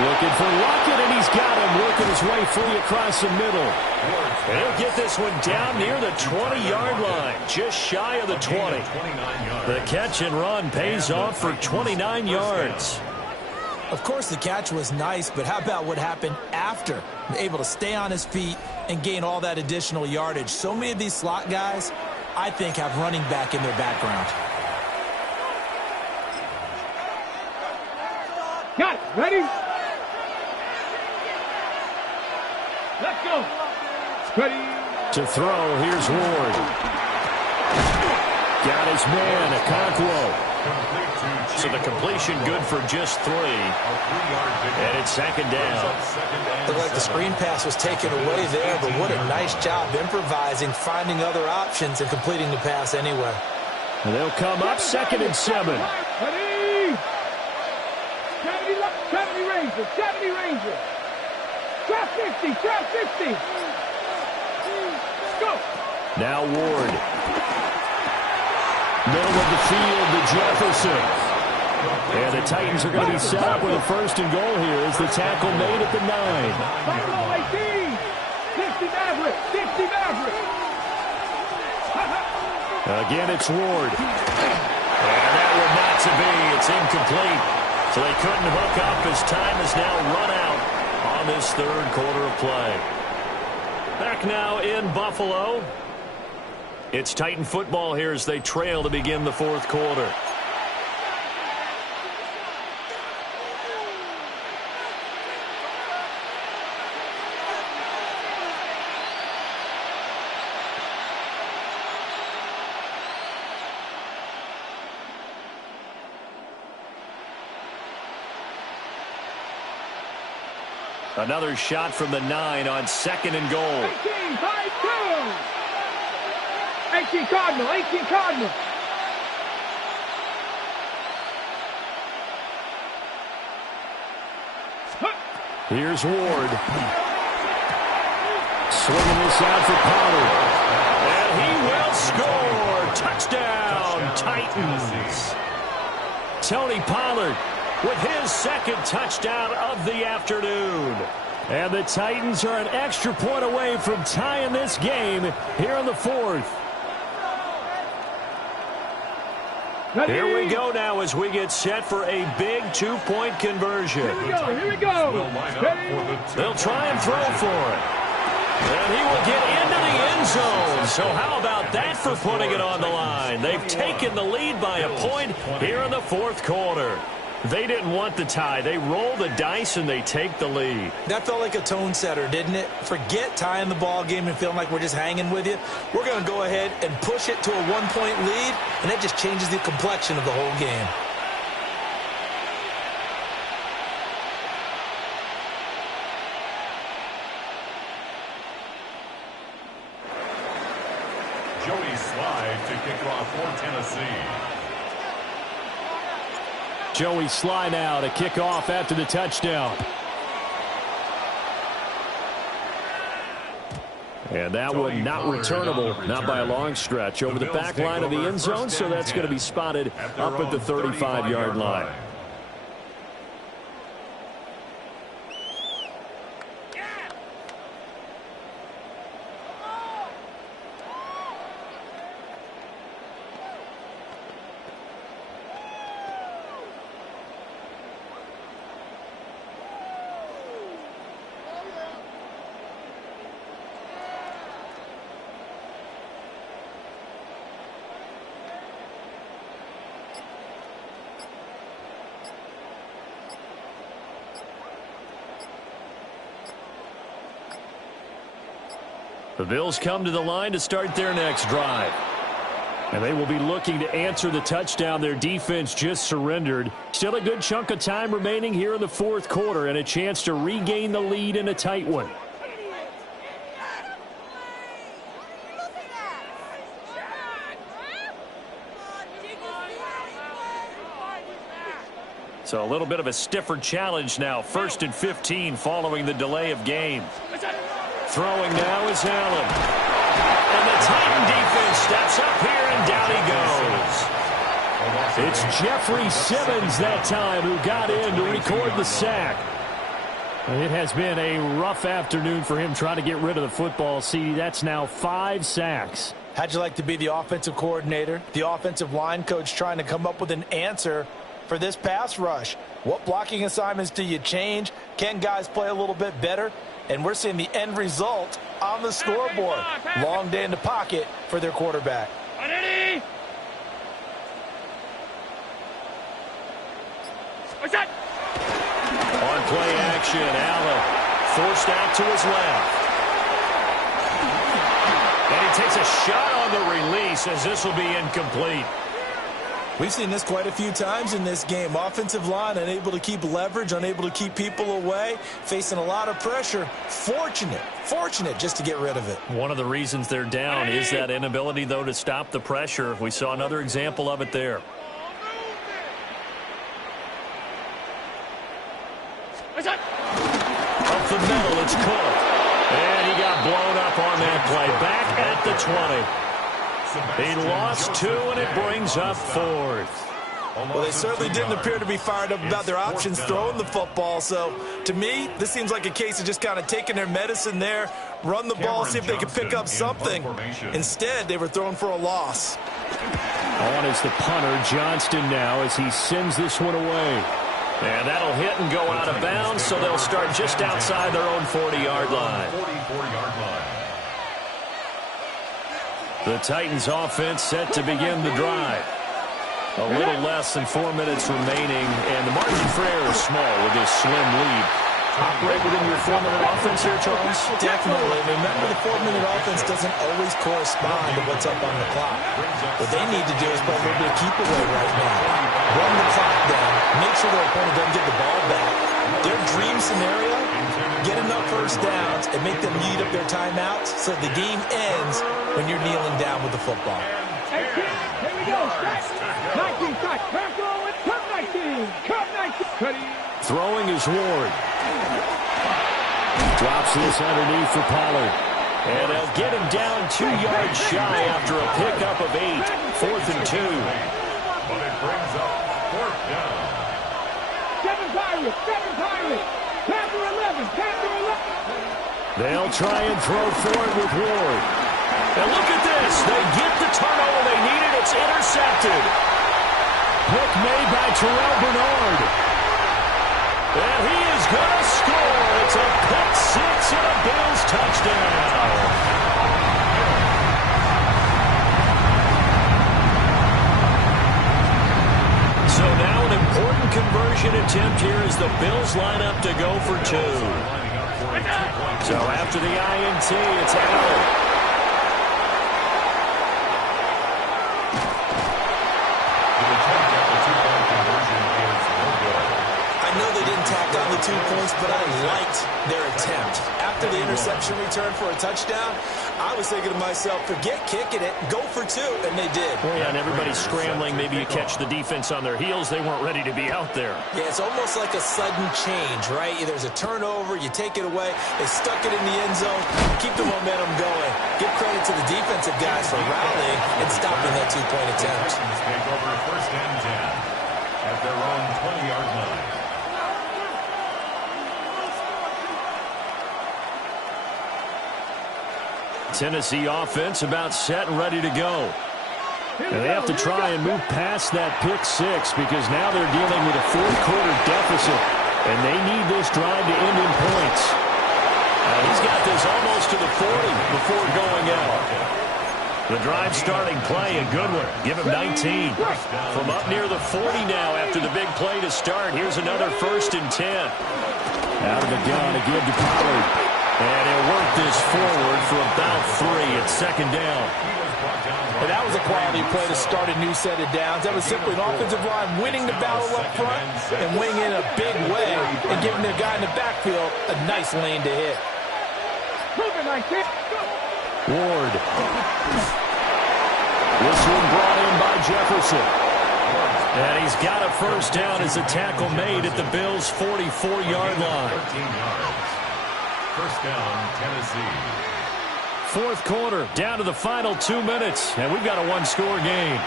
Looking for Lockett, and he's got him working his way free across the middle. They'll get this one down near the 20-yard line, just shy of the 20. The catch and run pays off for 29 yards. Of course, the catch was nice, but how about what happened after? Able to stay on his feet and gain all that additional yardage. So many of these slot guys, I think, have running back in their background. Got it. Ready? Let's go. Ready. To throw, here's Ward. Got his man, Okonkwo. So the completion good for just 3. And it's 2nd down. Looked like the screen pass was taken away there, but what a nice job improvising, finding other options, and completing the pass anyway. And they'll come up 2nd and 7. Ready. 70 Ranger. 70 Ranger. Trap 50. Trap 50. Go. Now Ward. Middle of the field to Jefferson. And the Titans are going to be set up with a 1st and goal here as the tackle made at the 9. 60 Maverick. 60 Maverick. Again, it's Ward. And that would not to be. It's incomplete. So they couldn't hook up as time has now run out on this third quarter of play. Back now in Buffalo. It's Titan football here as they trail to begin the fourth quarter. Another shot from the 9 on 2nd and goal. 18, 5-2. 18 Cardinal, 18 Cardinal. Here's Ward. Swinging this out for Pollard. And he will score. Touchdown, Titans. Tony Pollard with his second touchdown of the afternoon. And the Titans are an extra point away from tying this game here in the fourth. Here we go now as we get set for a big two-point conversion. Here we go. They'll try and throw for it. And he will get into the end zone. So how about that for putting it on the line? They've taken the lead by a point here in the fourth quarter. They didn't want the tie. They roll the dice and they take the lead. That felt like a tone setter, didn't it? Forget tying the ball game and feeling like we're just hanging with you. We're going to go ahead and push it to a one-point lead, and that just changes the complexion of the whole game. Joey Slye to kick off for Tennessee. Joey Slye now to kick off after the touchdown. And that one not returnable, not by a long stretch, over the back line of the end zone, so that's going to be spotted up at the 35-yard line. The Bills come to the line to start their next drive. And they will be looking to answer the touchdown their defense just surrendered. Still a good chunk of time remaining here in the fourth quarter and a chance to regain the lead in a tight one. So a little bit of a stiffer challenge now. 1st and 15 following the delay of game. Throwing now is Allen. And the Titan defense steps up here, and down he goes. It's Jeffrey Simmons that time who got in to record the sack. It has been a rough afternoon for him trying to get rid of the football. See, that's now 5 sacks. How'd you like to be the offensive coordinator, the offensive line coach trying to come up with an answer for this pass rush? What blocking assignments do you change? Can guys play a little bit better? And we're seeing the end result on the scoreboard. Long day in the pocket for their quarterback. On play action, Allen forced out to his left. And he takes a shot on the release as this will be incomplete. We've seen this quite a few times in this game. Offensive line unable to keep leverage, unable to keep people away, facing a lot of pressure. Fortunate just to get rid of it. One of the reasons they're down is that inability, though, to stop the pressure. We saw another example of it there. Up the middle, it's Cook. And he got blown up on that play. Back at the 20. He lost 2, and it brings up 4th. Well, they certainly didn't appear to be fired up about their options throwing the football. So, to me, this seems like a case of just kind of taking their medicine there, run the ball, see if they could pick up something. Instead, they were throwing for a loss. On is the punter, Johnston now, as he sends this one away. And that'll hit and go out of bounds, so they'll start just outside their own 40-yard line. The Titans offense set to begin the drive. A little less than 4 minutes remaining, and the margin for error is small with this slim lead. Operate within your 4-minute offense here, Charles? Definitely. Remember, the 4-minute offense doesn't always correspond to what's up on the clock. What they need to do is play a little bit of keep away right now. Run the clock down. Make sure their opponent doesn't get the ball back. Their dream scenario, get enough first downs and make them eat up their timeouts so the game ends when you're kneeling down with the football. 18, here we go, 19, back row, and come 19, come 19. Throwing is Ward. Drops this underneath for Pollard. And they'll get him down 2 yards shy after a pickup of 8. 4th and 2. But it brings up 4th down. 7 Pirates, Panther 11, Panther 11. They'll try and throw for it with Ward. And look at this. They get the turnover they needed. It's intercepted. Pick made by Terrell Bernard. And he is going to score. It's a pick six and a Bills touchdown. So now an important conversion attempt here as the Bills line up to go for 2. So after the INT, it's Allen. I know they didn't tack on the 2 points, but I liked their attempt. After the interception return for a touchdown, I was thinking to myself, forget kicking it, go for 2, and they did. Well, yeah, and everybody's scrambling. Maybe you catch the defense on their heels. They weren't ready to be out there. Yeah, it's almost like a sudden change, right? There's a turnover, you take it away, they stuck it in the end zone, keep the momentum going. Give credit to the defensive guys for rallying and stopping that 2-point attempt. Take over 1st and 10 at their own 20-yard line. Tennessee offense about set and ready to go. And they have to try and move past that pick 6 because now they're dealing with a 4th-quarter deficit, and they need this drive to end in points. He's got this almost to the 40 before going out. The drive starting play, a good one. Give him 19. From up near the 40 now after the big play to start. Here's another 1st and 10. Out of the gun to give to Pollard. And he'll work this forward for about 3 at 2nd down. And that was a quality play to start a new set of downs. That was simply an offensive line winning the battle up front and winning in a big way and giving their guy in the backfield a nice lane to hit. Ward. This one brought in by Jefferson. And he's got a 1st down as a tackle made at the Bills' 44-yard line. 13 yards. 1st down, Tennessee. 4th quarter, down to the final 2 minutes, and we've got a 1-score game.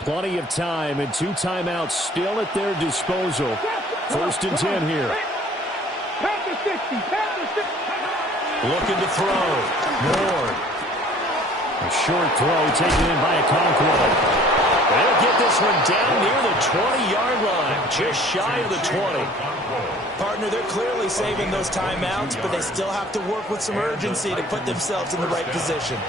Plenty of time and 2 timeouts still at their disposal. 1st and 10 here. Looking to throw. Ward. A short throw taken in by Okonkwo. They'll get this one down near the 20-yard line, just shy of the 20. Partner, they're clearly saving those timeouts, but they still have to work with some urgency to put themselves in the right position.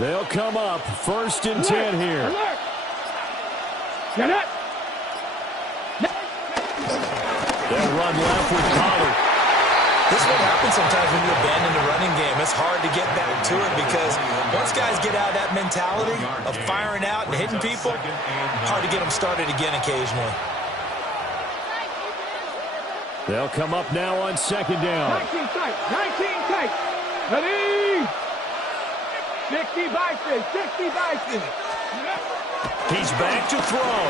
They'll come up 1st and 10 here. They'll run left with Pollard. This is what happens sometimes when you abandon the running game. It's hard to get back to it because once guys get out of that mentality of firing out and hitting people, hard to get them started again occasionally. They'll come up now on 2nd down. 19 tight. Ready? 60 Bison, 60 Bison. He's back to throw.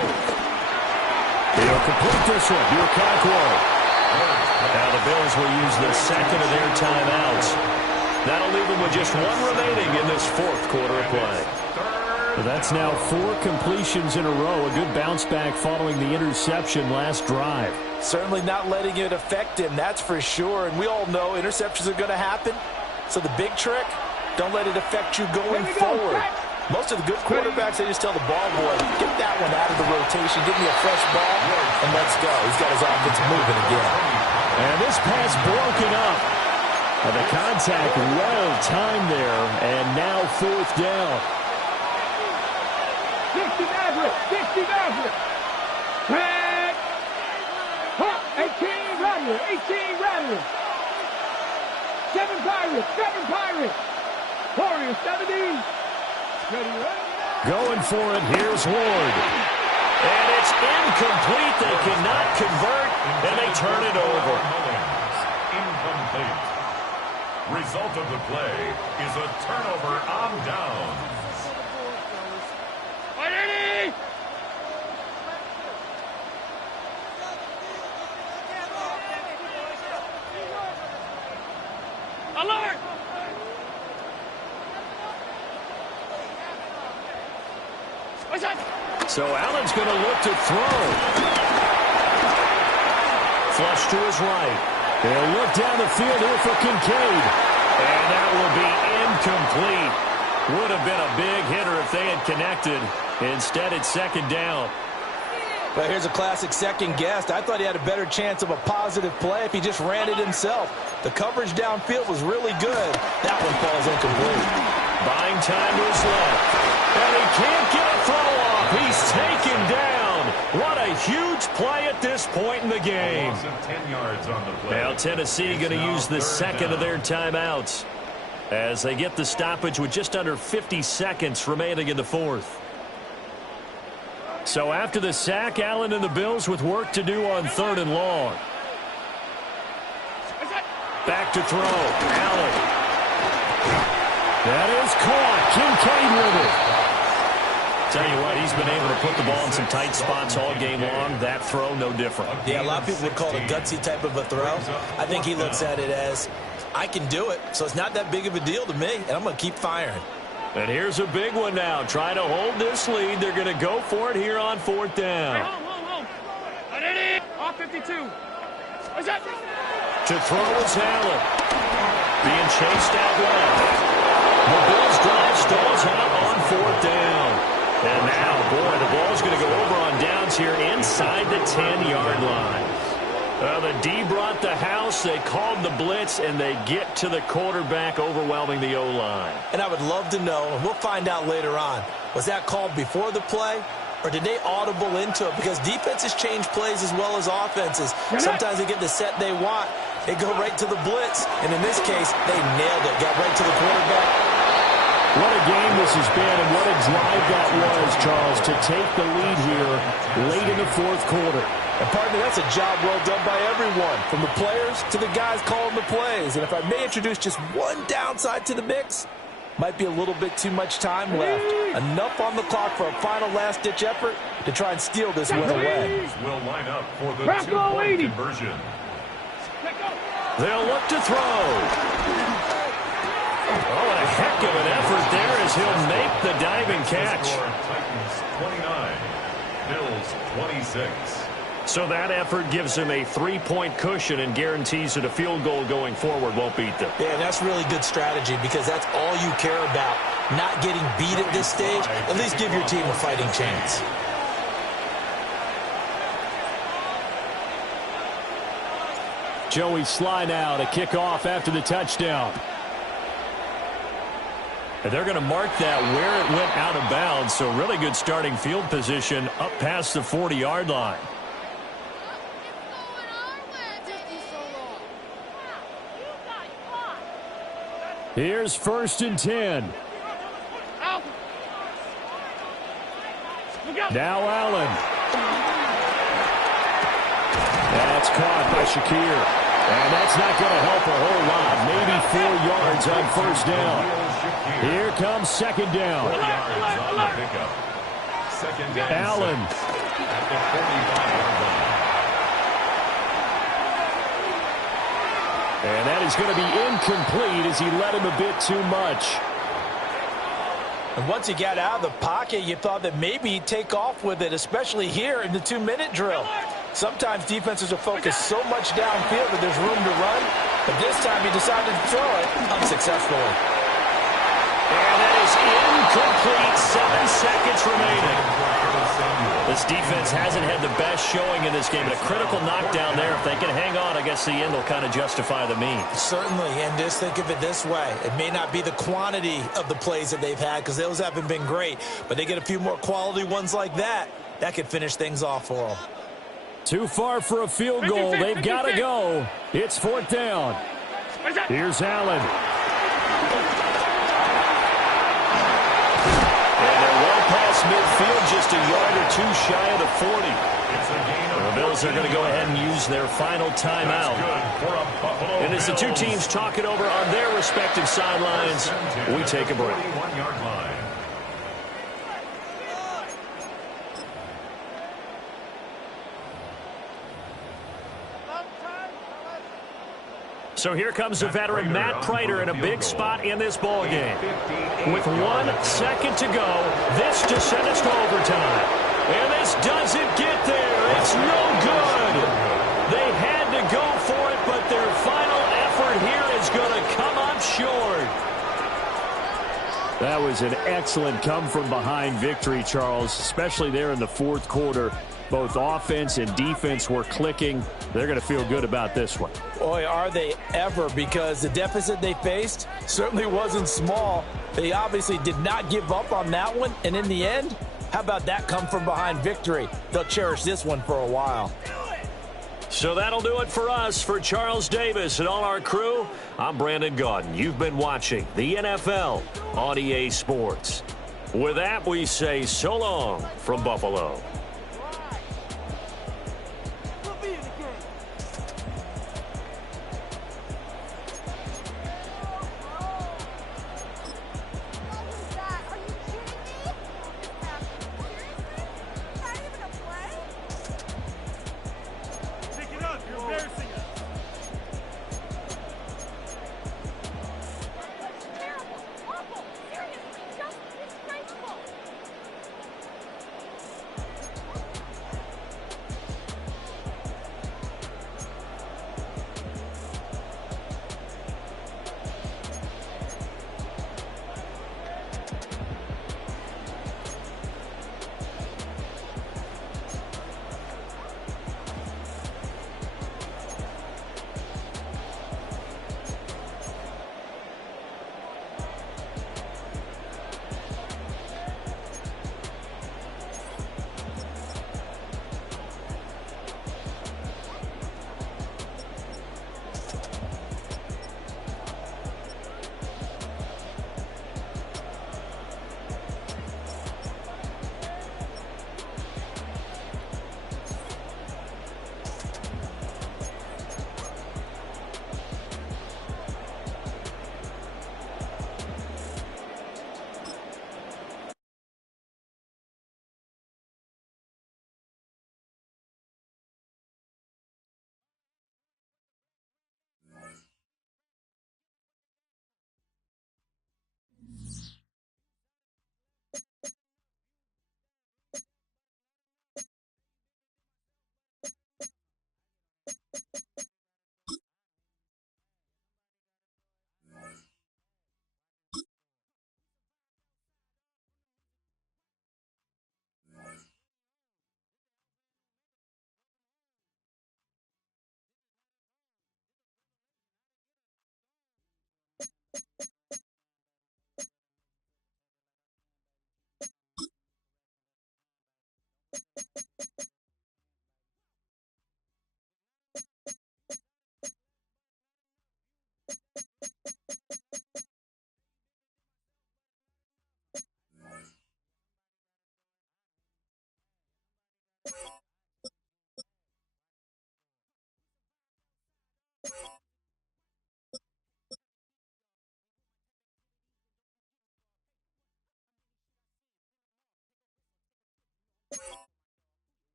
He'll complete this one. Here, Conquo. Now the Bills will use the second of their timeouts. That'll leave them with just one remaining in this fourth quarter of play. Well, that's now 4 completions in a row. A good bounce back following the interception last drive. Certainly not letting it affect him, that's for sure. And we all know interceptions are going to happen. So the big trick, don't let it affect you going forward. Most of the good quarterbacks, they just tell the ball boy, get that one out of the rotation, give me a fresh ball, and let's go. He's got his offense moving again. And this pass broken up. And the contact well timed there, and now 4th down. 60 Maverick, 60 Maverick. Back. 18 Rattler, 18 Rattler. 7 Pirates, 7 Pirates. Warriors, 70. Going for it, here's Ward. And it's incomplete. They cannot convert, and they turn it over. Incomplete. Result of the play is a turnover on downs. Alert! So Allen's going to look to throw. Flush to his right. They'll look down the field here for Kincaid. And that will be incomplete. Would have been a big hitter if they had connected. Instead, it's 2nd down. But here's a classic second guess. I thought he had a better chance of a positive play if he just ran it himself. The coverage downfield was really good. That one falls incomplete. Buying time to his left. And he can't get a throw off. He's taken down. What a huge play at this point in the game. 10 yards on the play. Now Tennessee going to use the second of their timeouts as they get the stoppage with just under 50 seconds remaining in the fourth. So after the sack, Allen and the Bills with work to do on 3rd and long. Back to throw. Allen. That is caught. Kincaid with it. Tell you what, he's been able to put the ball in some tight spots all game long. That throw, no different. Yeah, a lot of people would call it a gutsy type of a throw. I think he looks at it as, I can do it, so it's not that big of a deal to me, and I'm going to keep firing. And here's a big one now. Trying to hold this lead. They're going to go for it here on 4th down. Off 52. What's that? To throw is Allen. Being chased out left. The Bills drive stalls out on 4th down. And now, boy, the ball's going to go over on downs here inside the 10-yard line. The D brought the house. They called the blitz, and they get to the quarterback, overwhelming the O-line. And I would love to know, and we'll find out later on, was that called before the play, or did they audible into it? Because defenses change plays as well as offenses. Sometimes they get the set they want. They go right to the blitz, and in this case, they nailed it. Got right to the quarterback. What a game this has been, and what a drive that was, Charles, to take the lead here late in the fourth quarter. And partner, that's a job well done by everyone, from the players to the guys calling the plays. And if I may introduce just one downside to the mix, might be a little bit too much time left. Enough on the clock for a final last-ditch effort to try and steal this win away. Will line up for the 2-point conversion. They'll look to throw. Oh, and a heck of an effort there as he'll make the diving catch. Titans 29, Bills 26. So that effort gives him a 3-point cushion and guarantees that a field goal going forward won't beat them. Yeah, that's really good strategy because that's all you care about. Not getting beat at this stage. At least give your team a fighting chance. Joey Sly now to kick off after the touchdown. And they're going to mark that where it went out of bounds. So really good starting field position up past the 40-yard line. Here's 1st and 10. Now Allen. That's caught by Shakir. And that's not going to help a whole lot. Maybe 4 yards on 1st down. here. Here comes second down. 4 yards on the pickup. Second down. Allen. At the 45-yard line. And that is going to be incomplete as he led him a bit too much. And once he got out of the pocket, you thought that maybe he'd take off with it, especially here in the 2-minute drill. Sometimes defenses are focused so much downfield that there's room to run, but this time he decided to throw it unsuccessfully. And that is incomplete. 7 seconds remaining. This defense hasn't had the best showing in this game, but a critical knockdown there. If they can hang on, I guess the end will kind of justify the means. Certainly, and just think of it this way. It may not be the quantity of the plays that they've had because those haven't been great, but they get a few more quality ones like that. That could finish things off for them. Too far for a field goal. They've got to go. It's 4th down. Here's Allen. Past midfield, just a yard or two shy of the 40. The Bills are going to go ahead and use their final timeout. And as the two teams talk it over on their respective sidelines, we take a break. So here comes the veteran Matt Prater in a big spot in this ball game. With 1 second to go, this just sent us to overtime. And this doesn't get there. It's no good. They had to go for it, but their final effort here is going to come up short. That was an excellent come-from-behind victory, Charles, especially there in the 4th quarter. Both offense and defense were clicking. They're going to feel good about this one. Boy, are they ever, because the deficit they faced certainly wasn't small. They obviously did not give up on that one, and in the end, how about that come-from-behind victory? They'll cherish this one for a while. So that'll do it for us. For Charles Davis and all our crew, I'm Brandon Gaudin. You've been watching the NFL on EA Sports. With that, we say so long from Buffalo.